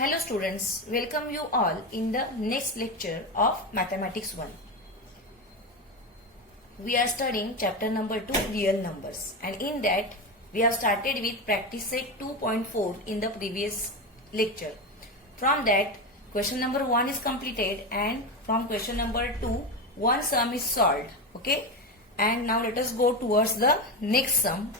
Hello students, welcome you all in the next lecture of Mathematics 1. We are studying chapter number 2, real numbers, and in that we have started with practice set 2.4 in the previous lecture. From that question number 1 is completed, and from question number 2 one sum is solved. Okay, and now let us go towards the next sum.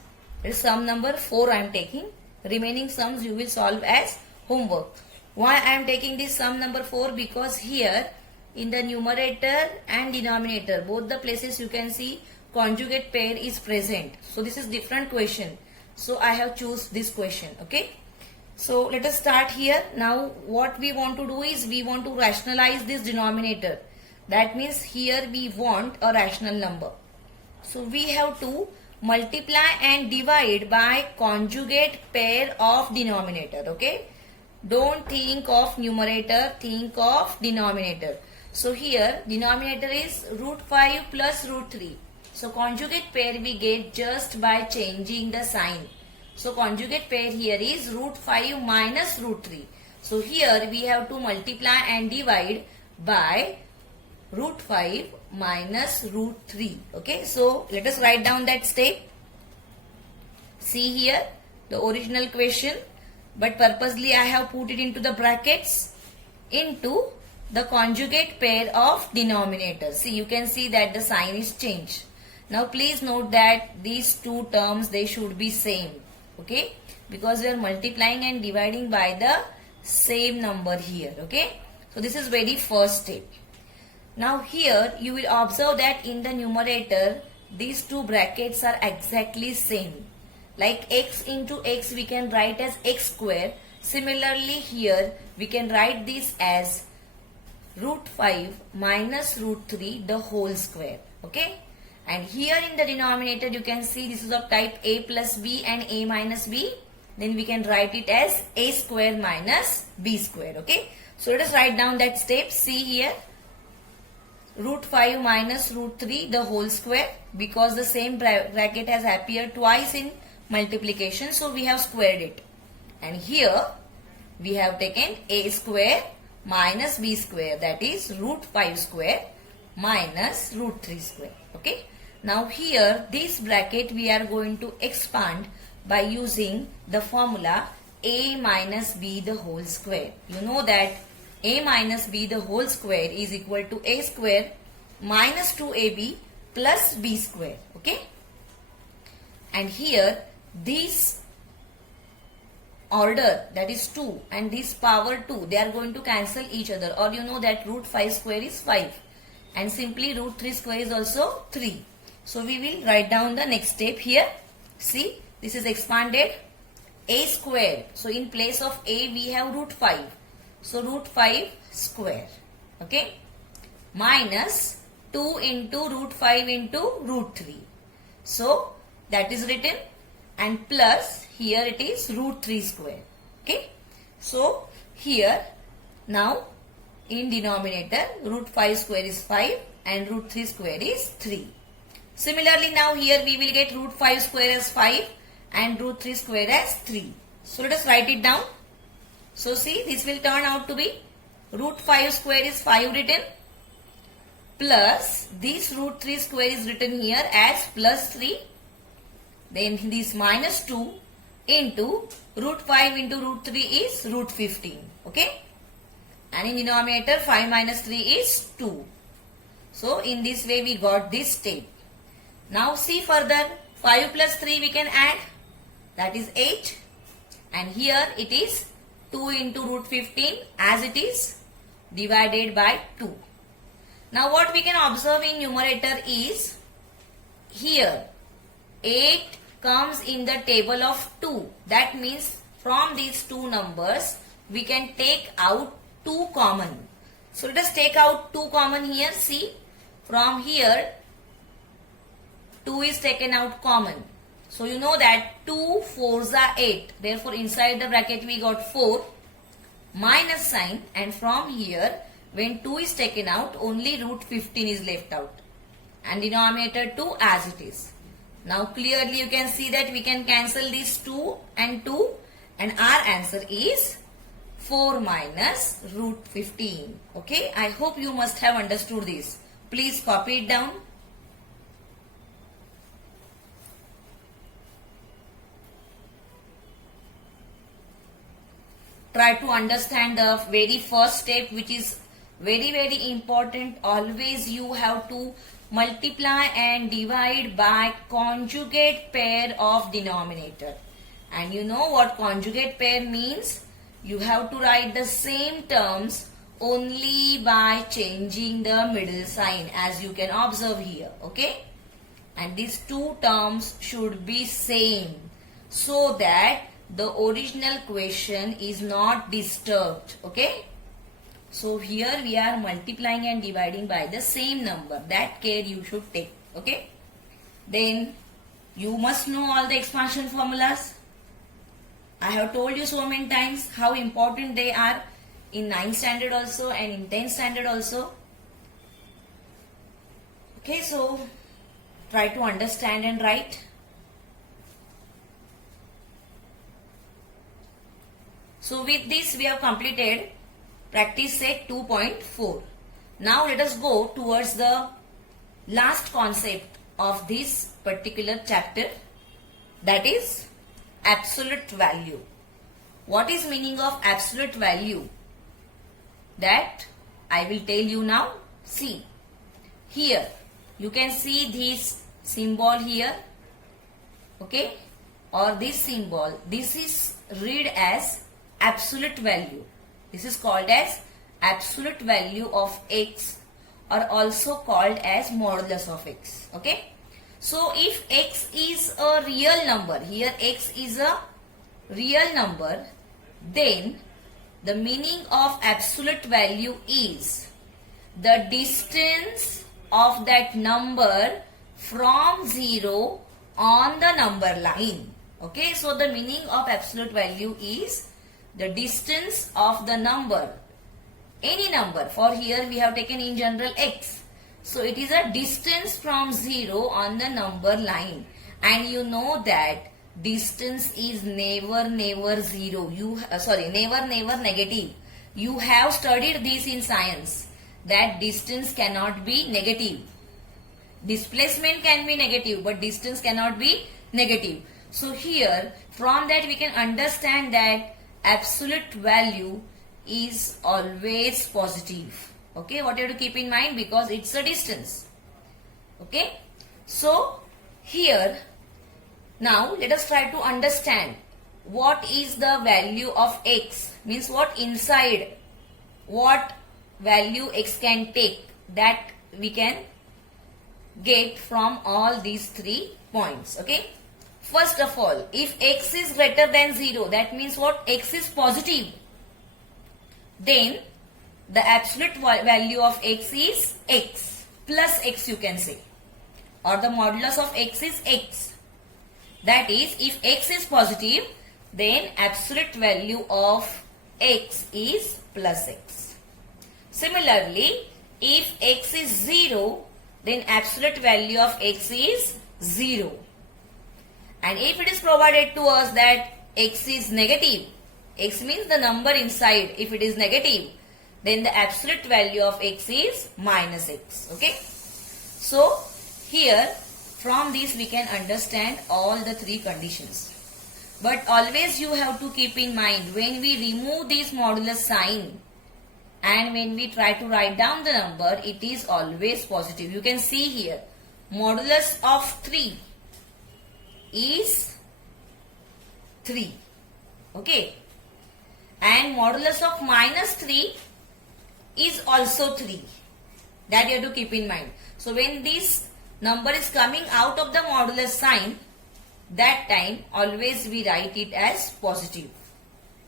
It is sum number 4 I am taking. Remaining sums you will solve as homework. Why I am taking this sum number 4? Because here in the numerator and denominator, both the places you can see conjugate pair is present. So this is different question. So I have choose this question. Okay. So let us start here. Now what we want to do is we want to rationalize this denominator. That means here we want a rational number. So we have to multiply and divide by conjugate pair of denominator. Okay. Don't think of numerator, think of denominator. So here denominator is root 5 plus root 3. So conjugate pair we get just by changing the sign. So conjugate pair here is root 5 minus root 3. So here we have to multiply and divide by root 5 minus root 3. Okay, so let us write down that step. See here the original question, but purposely I have put it into the brackets into the conjugate pair of denominators. See, you can see that the sign is changed. Now please note that these two terms, they should be same. Okay, because we are multiplying and dividing by the same number here. Okay, so this is very first step. Now here you will observe that in the numerator these two brackets are exactly same. Like x into x we can write as x square. Similarly here we can write this as root 5 minus root 3 the whole square. Okay. And here in the denominator you can see this is of type a plus b and a minus b. Then we can write it as a square minus b square. Okay. So let us write down that step. See here. Root 5 minus root 3 the whole square, because the same bracket has appeared twice in multiplication, so we have squared it. And here we have taken a square minus b square, that is root 5 square minus root 3 square. Okay. Now here this bracket we are going to expand by using the formula a minus b the whole square. You know that a minus b the whole square is equal to a square minus 2ab plus b square. Okay. And here this order, that is 2, and this power 2, they are going to cancel each other, or you know that root 5 square is 5 and simply root 3 square is also 3. So we will write down the next step here. See, this is expanded a square. So in place of a we have root 5. So root 5 square. Okay. Minus 2 into root 5 into root 3. So that is written, and plus here it is root 3 square. Okay. So here now in denominator root 5 square is 5 and root 3 square is 3. Similarly now here we will get root 5 square as 5 and root 3 square as 3. So let us write it down. So see, this will turn out to be root 5 square is 5 written, plus this root 3 square is written here as plus 3. Then this minus 2 into root 5 into root 3 is root 15. Okay. And in denominator 5 minus 3 is 2. So in this way we got this step. Now see further, 5 plus 3 we can add, that is 8. And here it is 2 into root 15 as it is divided by 2. Now what we can observe in numerator is here 8 comes in the table of 2. That means from these two numbers we can take out 2 common. So let us take out 2 common here. See, from here 2 is taken out common. So you know that 2 4s are 8. Therefore inside the bracket we got 4 minus sign, and from here when 2 is taken out only root 15 is left out and denominator 2 as it is. Now clearly you can see that we can cancel these 2 and 2, and our answer is 4 minus root 15. Okay, I hope you must have understood this. Please copy it down. Try to understand the very first step, which is very important. Always you have to multiply and divide by conjugate pair of denominator. And you know what conjugate pair means? You have to write the same terms only by changing the middle sign, as you can observe here. Okay, and these two terms should be same so that the original question is not disturbed. Okay, so here we are multiplying and dividing by the same number. That care you should take. Okay, then you must know all the expansion formulas. I have told you so many times how important they are in 9th standard also and in 10th standard also. Okay, so try to understand and write. So with this we have completed practice set 2.4. Now let us go towards the last concept of this particular chapter, that is absolute value. What is meaning of absolute value? That I will tell you now. See, here you can see this symbol here, okay, or this symbol. This is read as absolute value. This is called as absolute value of x, or also called as modulus of x. Okay, so if x is a real number, here x is a real number, then the meaning of absolute value is the distance of that number from 0 on the number line. Okay, so the meaning of absolute value is the distance of the number, any number. For here we have taken in general x. So it is a distance from 0 on the number line. And you know that distance is never zero. Never negative. You have studied this in science, that distance cannot be negative. Displacement can be negative, but distance cannot be negative. So here from that we can understand that absolute value is always positive. Okay, what you have to keep in mind, because it's a distance. Okay, so here now let us try to understand what is the value of x, means what inside, what value x can take, that we can get from all these 3 points. Okay, first of all, if x is greater than 0, that means what? X is positive. Then the absolute value of x is x plus x, you can say, or the modulus of x is x. That is, if x is positive, then absolute value of x is plus x. Similarly, if x is 0, then absolute value of x is 0. And if it is provided to us that x is negative, x means the number inside, if it is negative, then the absolute value of x is minus x. Okay, so here from this we can understand all the 3 conditions. But always you have to keep in mind, when we remove this modulus sign and when we try to write down the number, it is always positive. You can see here, modulus of 3 is 3. Okay, and modulus of minus 3 is also 3. That you have to keep in mind. So when this number is coming out of the modulus sign, that time always we write it as positive.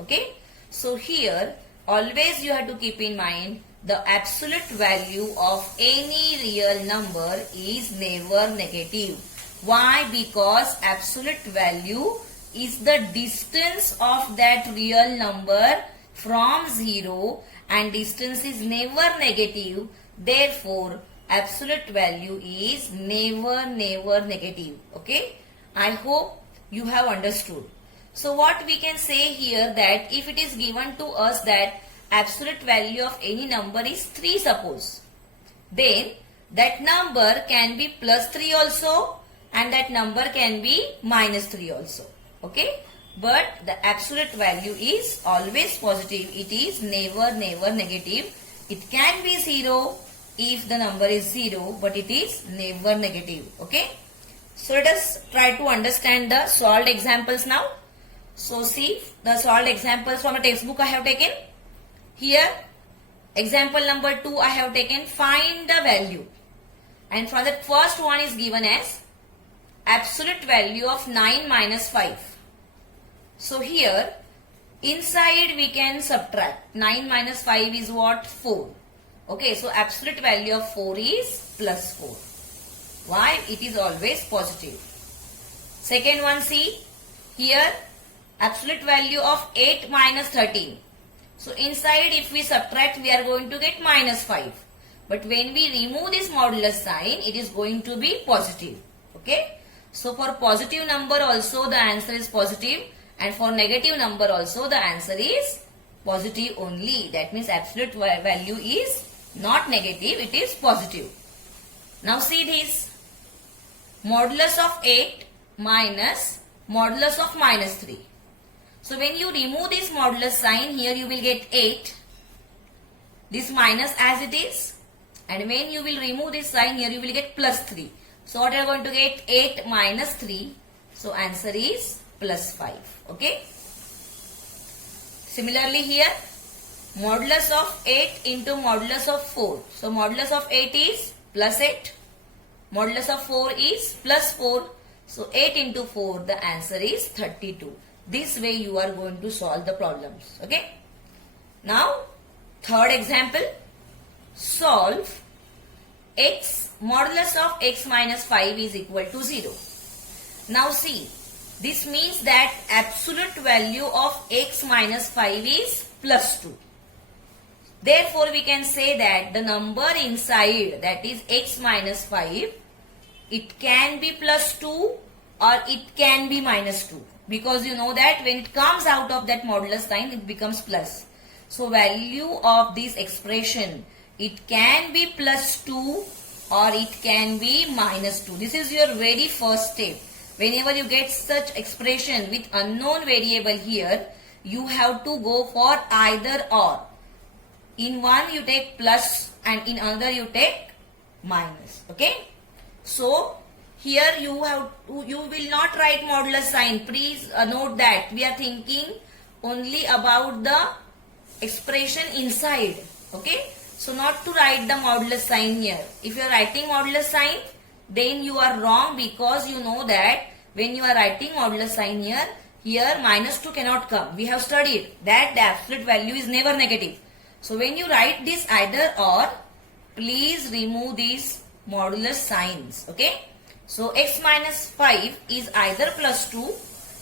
Okay, so here always you have to keep in mind the absolute value of any real number is never negative. Why? Because absolute value is the distance of that real number from 0, and distance is never negative. Therefore, absolute value is never negative. Okay, I hope you have understood. So what we can say here, that if it is given to us that absolute value of any number is 3 suppose, then that number can be plus 3 also and that number can be minus 3 also. Okay. But the absolute value is always positive. It is never negative. It can be 0 if the number is 0, but it is never negative. Okay. So let us try to understand the solved examples now. So see the solved examples from a textbook I have taken. Here example number 2 I have taken, find the value, and from the first one is given as absolute value of 9 minus 5. So here inside we can subtract. 9 minus 5 is what? 4. Okay, so absolute value of 4 is plus 4. Why? It is always positive. Second one, see here absolute value of 8 minus 13. So inside if we subtract, we are going to get minus 5. But when we remove this modulus sign, it is going to be positive. Okay. So for positive number also the answer is positive, and for negative number also the answer is positive only. That means absolute value is not negative, it is positive. Now see this. Modulus of 8 minus modulus of minus 3. So when you remove this modulus sign, here you will get 8. This minus as it is. And when you will remove this sign, here you will get plus 3. So what you are going to get? 8 minus 3. So answer is plus 5. Okay. Similarly here, modulus of 8 into modulus of 4. So modulus of 8 is plus 8. Modulus of 4 is plus 4. So 8 into 4, the answer is 32. This way you are going to solve the problems. Okay. Now, third example. Solve x modulus of x minus 5 is equal to 0. Now see, this means that absolute value of x minus 5 is plus 2. Therefore, we can say that the number inside, that is x minus 5, it can be plus 2 or it can be minus 2. Because you know that when it comes out of that modulus sign, it becomes plus. So value of this expression, it can be plus 2 or it can be minus 2. This is your very first step. Whenever you get such expression with unknown variable here, you have to go for either or. In one you take plus and in another you take minus. Okay. So here you will not write modulus sign. Please note that we are thinking only about the expression inside. Okay. So not to write the modulus sign here. If you are writing modulus sign, then you are wrong, because you know that when you are writing modulus sign here minus 2 cannot come. We have studied that the absolute value is never negative. So when you write this either or, please remove these modulus signs. Okay. So x minus 5 is either plus 2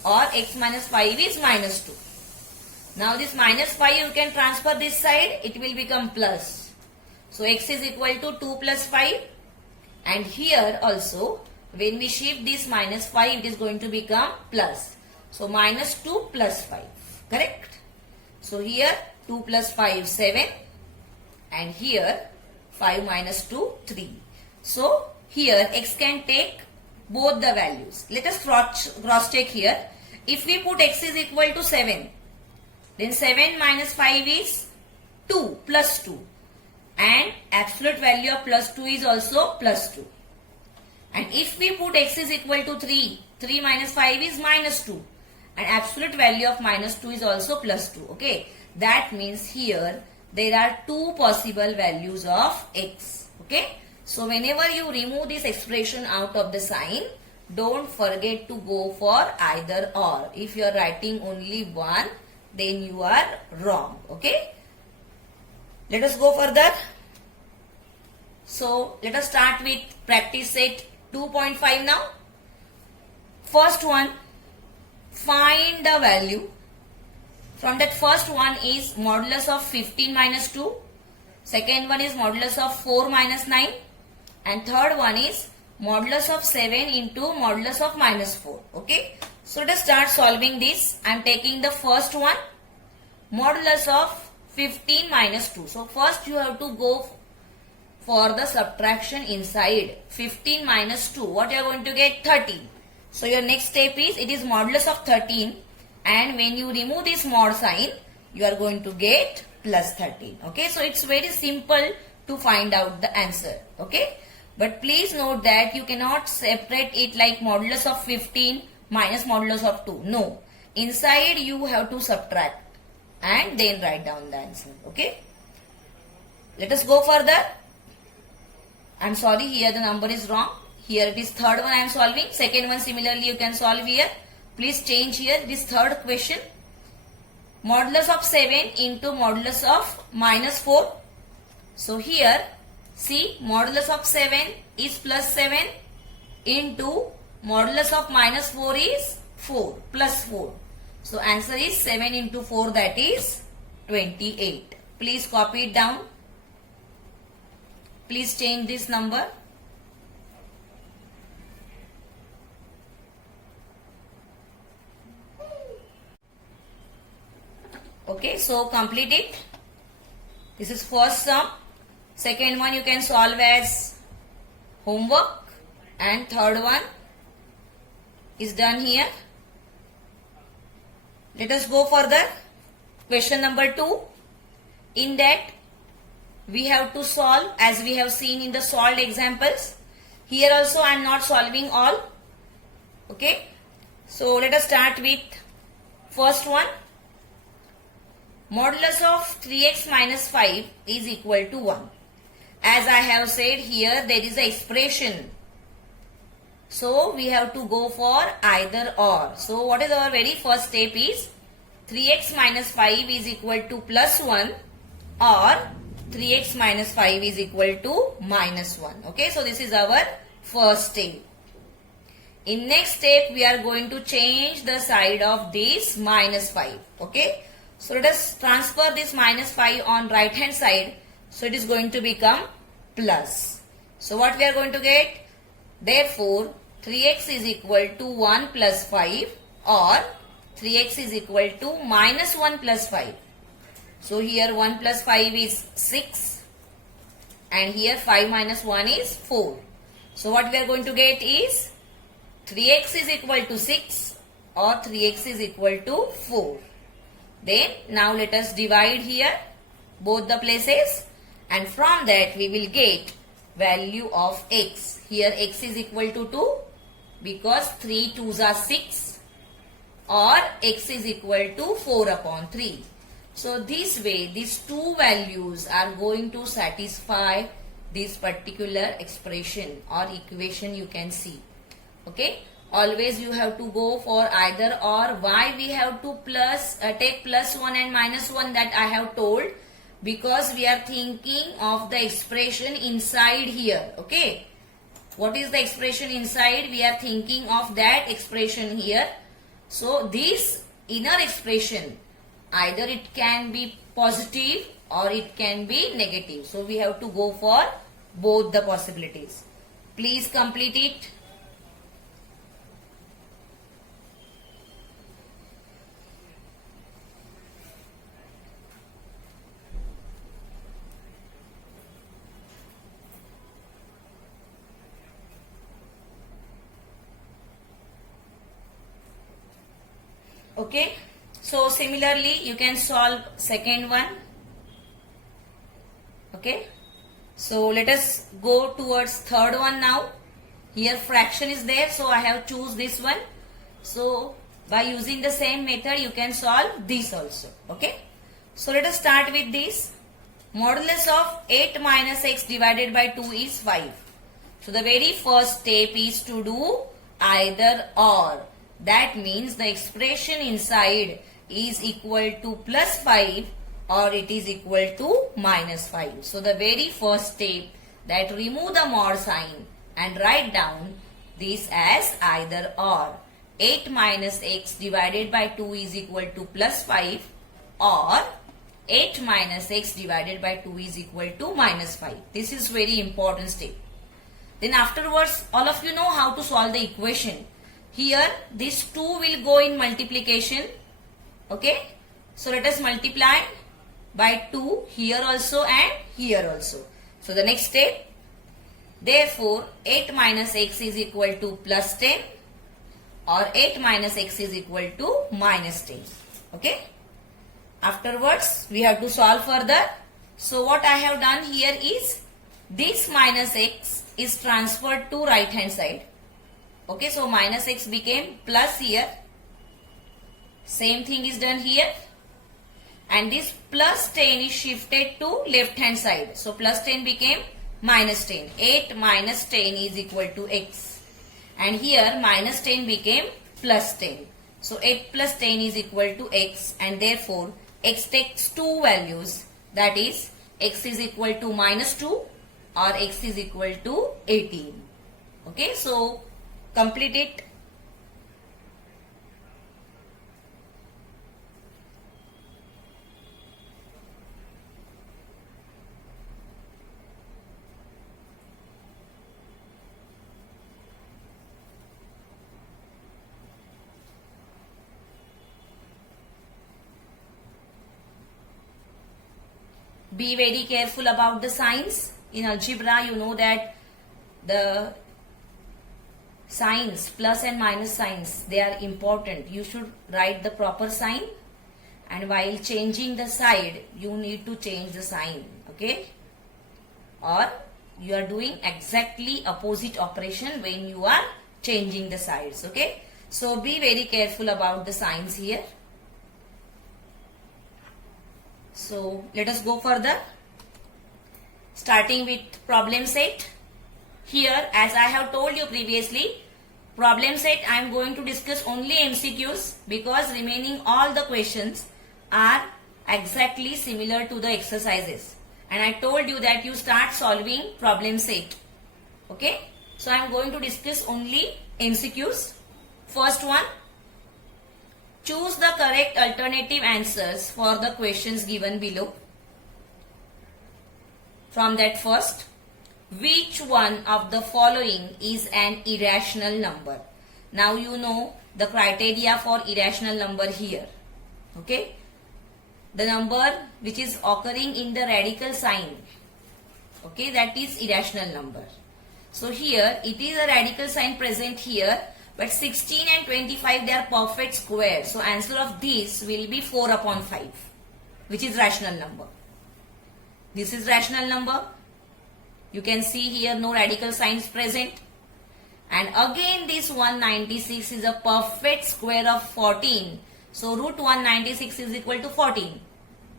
or x minus 5 is minus 2. Now this minus 5 you can transfer this side, it will become plus. So x is equal to 2 plus 5, and here also when we shift this minus 5, it is going to become plus. So minus 2 plus 5. Correct? So here 2 plus 5 7, and here 5 minus 2 3. So here x can take both the values. Let us cross check here. If we put x is equal to 7, then 7 minus 5 is 2 plus 2. And absolute value of plus 2 is also plus 2. And if we put x is equal to 3, 3 minus 5 is minus 2. And absolute value of minus 2 is also plus 2. Okay. That means here there are two possible values of x. Okay. So whenever you remove this expression out of the sign, don't forget to go for either or. If you are writing only one, then you are wrong. Okay. Let us go further. So let us start with practice set 2.5 now. First one, find the value. From that first one is modulus of 15 minus 2. Second one is modulus of 4 minus 9. And third one is modulus of 7 into modulus of minus 4. Okay. So let us start solving this. I am taking the first one, modulus of 15 minus 2. So first you have to go for the subtraction inside 15 minus 2. What you are going to get? 13. So your next step is, it is modulus of 13, and when you remove this mod sign, you are going to get plus 13. Okay, so it's very simple to find out the answer. Okay, but please note that you cannot separate it like modulus of 15 minus modulus of 2. No, inside you have to subtract and then write down the answer. Okay, let us go further. I'm sorry, here the number is wrong. Here it is third one I am solving. Second one similarly you can solve here. Please change here this third question. Modulus of 7 into modulus of minus 4. So here see, modulus of 7 is plus 7 into modulus of minus 4 is 4, plus 4. So answer is 7 into 4, that is 28. Please copy it down. Please change this number. Okay, so complete it. This is first sum. Second one you can solve as homework, and third one is done here. Let us go further. Question number 2. In that we have to solve as we have seen in the solved examples. Here also I am not solving all. Okay, so let us start with first one. Modulus of 3x minus 5 is equal to 1. As I have said, here there is a expression. So we have to go for either or. So what is our very first step is, 3x minus 5 is equal to plus 1 or 3x minus 5 is equal to minus 1. Okay, so this is our first step. In next step we are going to change the side of this minus 5. Okay, so let us transfer this minus 5 on right hand side. So it is going to become plus. So what we are going to get? Therefore 3x is equal to 1 plus 5 or 3x is equal to minus 1 plus 5. So here 1 plus 5 is 6 and here 5 minus 1 is 4. So what we are going to get is 3x is equal to 6 or 3x is equal to 4. Then now let us divide here both the places, and from that we will get value of x. Here x is equal to 2 because 3 2s are 6, or x is equal to 4 upon 3. So this way these two values are going to satisfy this particular expression or equation, you can see. Okay, always you have to go for either or. Why we have to take plus 1 and minus 1, that I have told, because we are thinking of the expression inside here. Okay, what is the expression inside? We are thinking of that expression here. So this inner expression, either it can be positive or it can be negative. So we have to go for both the possibilities. Please complete it. Okay, so similarly you can solve second one. Okay, so let us go towards third one now. Here fraction is there, so I have choose this one. So by using the same method you can solve this also. Okay, so let us start with this. Modulus of 8 minus x divided by 2 is 5. So the very first step is to do either or. That means the expression inside is equal to plus 5 or it is equal to minus 5. So the very first step, that remove the mod sign and write down this as either or. 8 minus x divided by 2 is equal to plus 5 or 8 minus x divided by 2 is equal to minus 5. This is very important step. Then afterwards all of you know how to solve the equation. Here this 2 will go in multiplication. Okay. So let us multiply by 2 here also and here also. So the next step. Therefore 8 minus x is equal to plus 10 or 8 minus x is equal to minus 10. Okay. Afterwards we have to solve further. So what I have done here is this minus x is transferred to right hand side. Okay, so minus x became plus here. Same thing is done here. And this plus 10 is shifted to left hand side. So plus 10 became minus 10. 8 minus 10 is equal to x. And here minus 10 became plus 10. So 8 plus 10 is equal to x, and therefore x takes two values, that is x is equal to minus 2 or x is equal to 18. Okay, so complete it. Be very careful about the signs. In algebra, you know that the signs, plus and minus signs, they are important. You should write the proper sign, and while changing the side, you need to change the sign. Okay? Or you are doing exactly opposite operation when you are changing the sides. Okay? So be very careful about the signs here. So let us go further. Starting with problem set. Here, as I have told you previously, problem set I am going to discuss only MCQs, because remaining all the questions are exactly similar to the exercises. And I told you that you start solving problem set. Okay. So I am going to discuss only MCQs. First one. Choose the correct alternative answers for the questions given below. From that first, which one of the following is an irrational number? Now you know the criteria for irrational number here. Okay. The number which is occurring in the radical sign. Okay, that is irrational number. So here it is a radical sign present here. But 16 and 25, they are perfect square. So answer of this will be 4 upon 5, which is rational number. This is rational number. You can see here no radical signs present. And again this 196 is a perfect square of 14. So root 196 is equal to 14.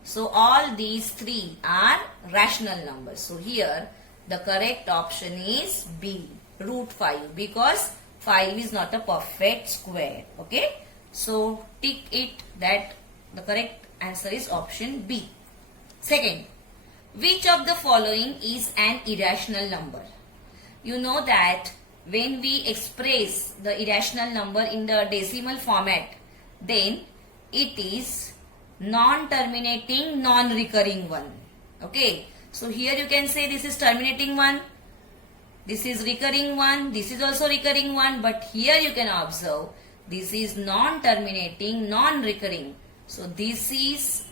So all these three are rational numbers. So here the correct option is B, root 5, because 5 is not a perfect square. Okay. So tick it that the correct answer is option B. Second, which of the following is an irrational number? You know that when we express the irrational number in the decimal format, then it is non-terminating, non-recurring one. Okay. So here you can say this is terminating one. This is recurring one, this is also recurring one, but here you can observe this is non-terminating, non-recurring. So this is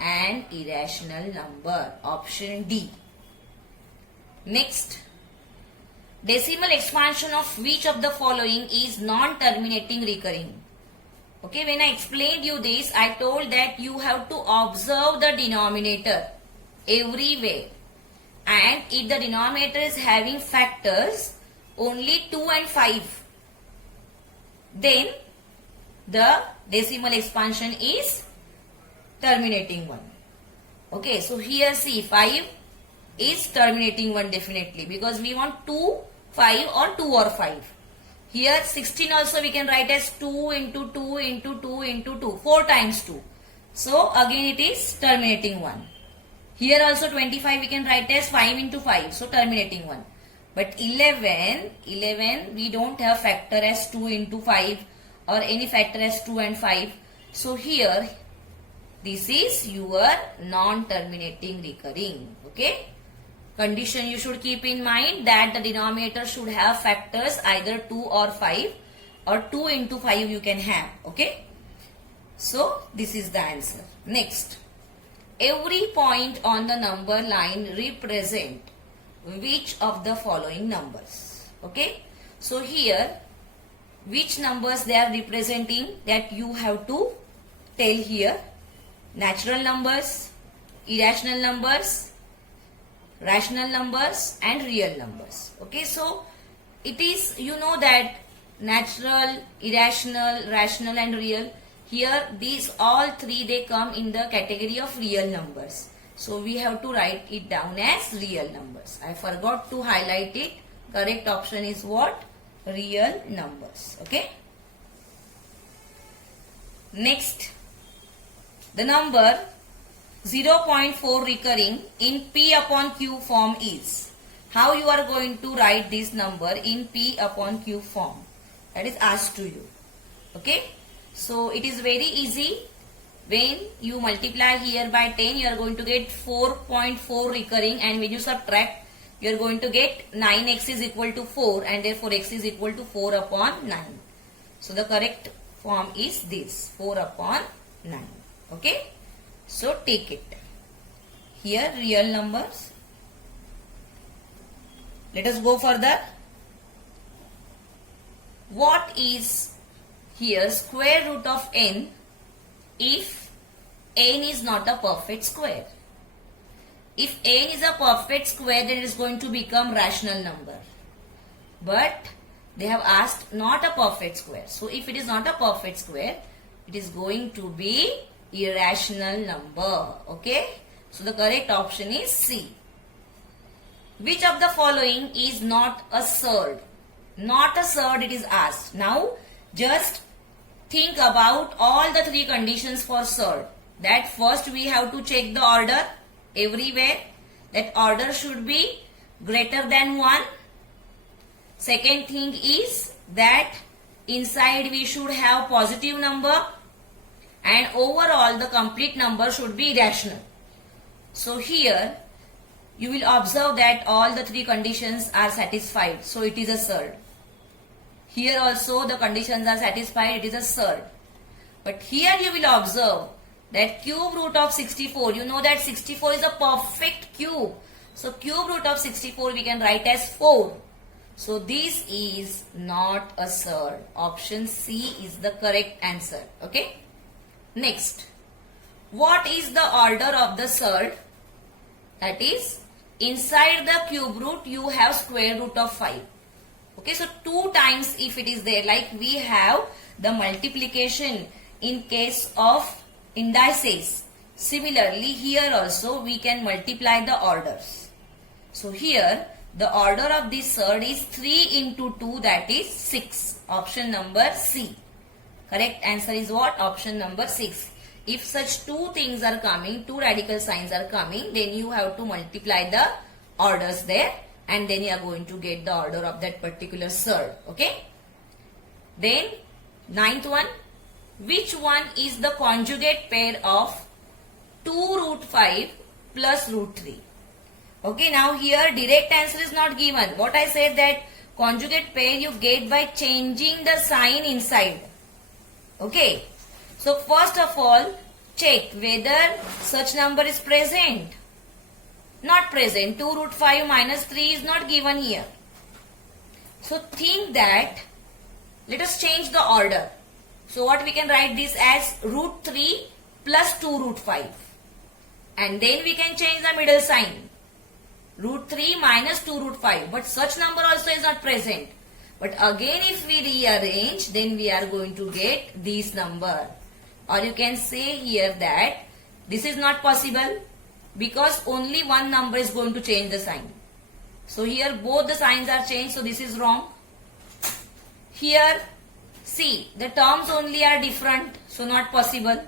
an irrational number, option D. Next, decimal expansion of which of the following is non-terminating recurring? Okay, when I explained you this, I told that you have to observe the denominator everywhere. And if the denominator is having factors only 2 and 5, then the decimal expansion is terminating one. Okay, so here see 5 is terminating one definitely, because we want 2, 5 or 2 or 5. Here 16 also we can write as 2 into 2 into 2 into 2, 4 times 2. So again it is terminating one. Here also 25 we can write as 5 into 5. So terminating 1. But 11 we don't have factor as 2 into 5 or any factor as 2 and 5. So here this is your non-terminating recurring. Okay. Condition you should keep in mind that the denominator should have factors either 2 or 5. or 2 into 5 you can have. Okay. So this is the answer. Next. Every point on the number line represent which of the following numbers? Okay. So here which numbers they are representing, that you have to tell here. Natural numbers, irrational numbers, rational numbers and real numbers. Okay, so it is, you know that natural, irrational, rational and real, here these all three they come in the category of real numbers. So we have to write it down as real numbers. I forgot to highlight it. Correct option is what? Real numbers. Okay. Next, the number 0.4 recurring in P upon Q form is. How you are going to write this number in P upon Q form? That is asked to you. Okay. So it is very easy. When you multiply here by 10, you are going to get 4.4 recurring, and when you subtract, you are going to get 9x is equal to 4, and therefore x is equal to 4 upon 9. So the correct form is this, 4 upon 9. Okay. So take it. Here real numbers. Let us go further. What is here square root of n if n is not a perfect square? If n is a perfect square, then it is going to become rational number. But they have asked not a perfect square. So if it is not a perfect square, it is going to be irrational number. Okay. So the correct option is C. Which of the following is not a surd? Not a surd, it is asked. Now just think about all the three conditions for surd. That first we have to check the order everywhere. That order should be greater than 1. Second thing is that inside we should have positive number, and overall the complete number should be irrational. So here you will observe that all the three conditions are satisfied. So it is a surd. Here also the conditions are satisfied. It is a surd. But here you will observe that cube root of 64. You know that 64 is a perfect cube. So cube root of 64 we can write as 4. So this is not a surd. Option C is the correct answer. Okay. Next. What is the order of the surd? That is, inside the cube root you have square root of 5. Okay, so 2 times if it is there, like we have the multiplication in case of indices. Similarly, here also we can multiply the orders. So here the order of this surd is 3 into 2, that is 6. Option number C. Correct answer is what? Option number 6. If such two things are coming, two radical signs are coming, then you have to multiply the orders there, and then you are going to get the order of that particular surd. Okay. Then 9th one. Which one is the conjugate pair of 2 root 5 plus root 3? Okay, now here direct answer is not given. What I said, that conjugate pair you get by changing the sign inside. Okay. So first of all, check whether such number is present. Not present. 2 root 5 minus 3 is not given here. So think that, let us change the order. So what we can write this as root 3 plus 2 root 5. And then we can change the middle sign. Root 3 minus 2 root 5. But such number also is not present. But again if we rearrange, then we are going to get this number. Or you can say here that this is not possible because only one number is going to change the sign. So here both the signs are changed, so this is wrong. Here see, the terms only are different, so not possible.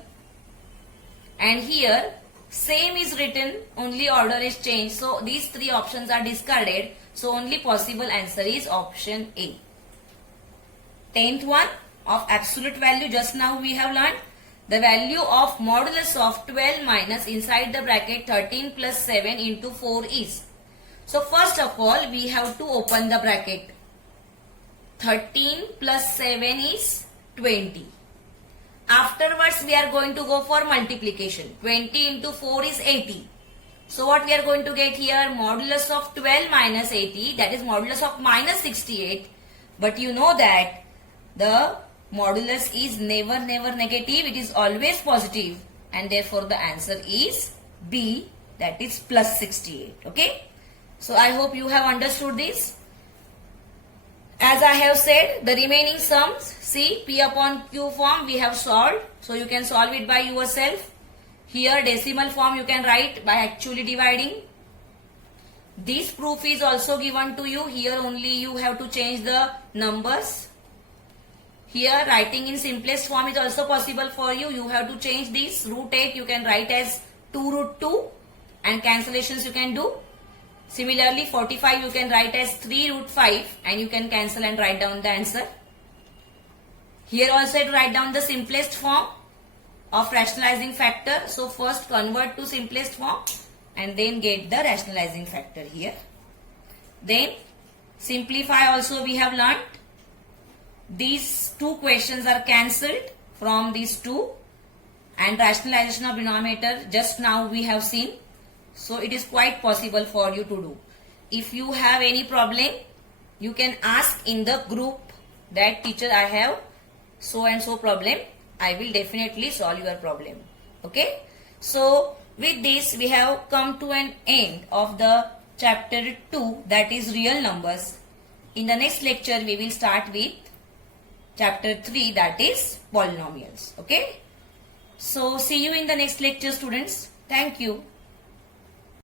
And here same is written, only order is changed. So these three options are discarded. So only possible answer is option A. 10th one, of absolute value, just now we have learned. The value of modulus of 12 minus inside the bracket 13 plus 7 into 4 is. So first of all we have to open the bracket. 13 plus 7 is 20. Afterwards, we are going to go for multiplication. 20 into 4 is 80. So what we are going to get here? Modulus of 12 minus 80, that is modulus of minus 68. But you know that the modulus is never negative, it is always positive, and therefore the answer is B, that is plus 68. Okay. So I hope you have understood this. As I have said, the remaining sums, see, P upon Q form we have solved. So you can solve it by yourself. Here decimal form you can write by actually dividing. This proof is also given to you. Here only you have to change the numbers. Here writing in simplest form is also possible for you. You have to change this. Root 8 you can write as 2 root 2 and cancellations you can do. Similarly 45 you can write as 3 root 5 and you can cancel and write down the answer. Here also to write down the simplest form of rationalizing factor. So first convert to simplest form and then get the rationalizing factor here. Then simplify also we have learnt. These two questions are cancelled from these two, and rationalization of denominator just now we have seen. So it is quite possible for you to do. If you have any problem, you can ask in the group that teacher I have so and so problem. I will definitely solve your problem. Okay. So with this we have come to an end of the chapter 2, that is real numbers. In the next lecture we will start with chapter 3, that is polynomials. Okay. So see you in the next lecture, students. Thank you.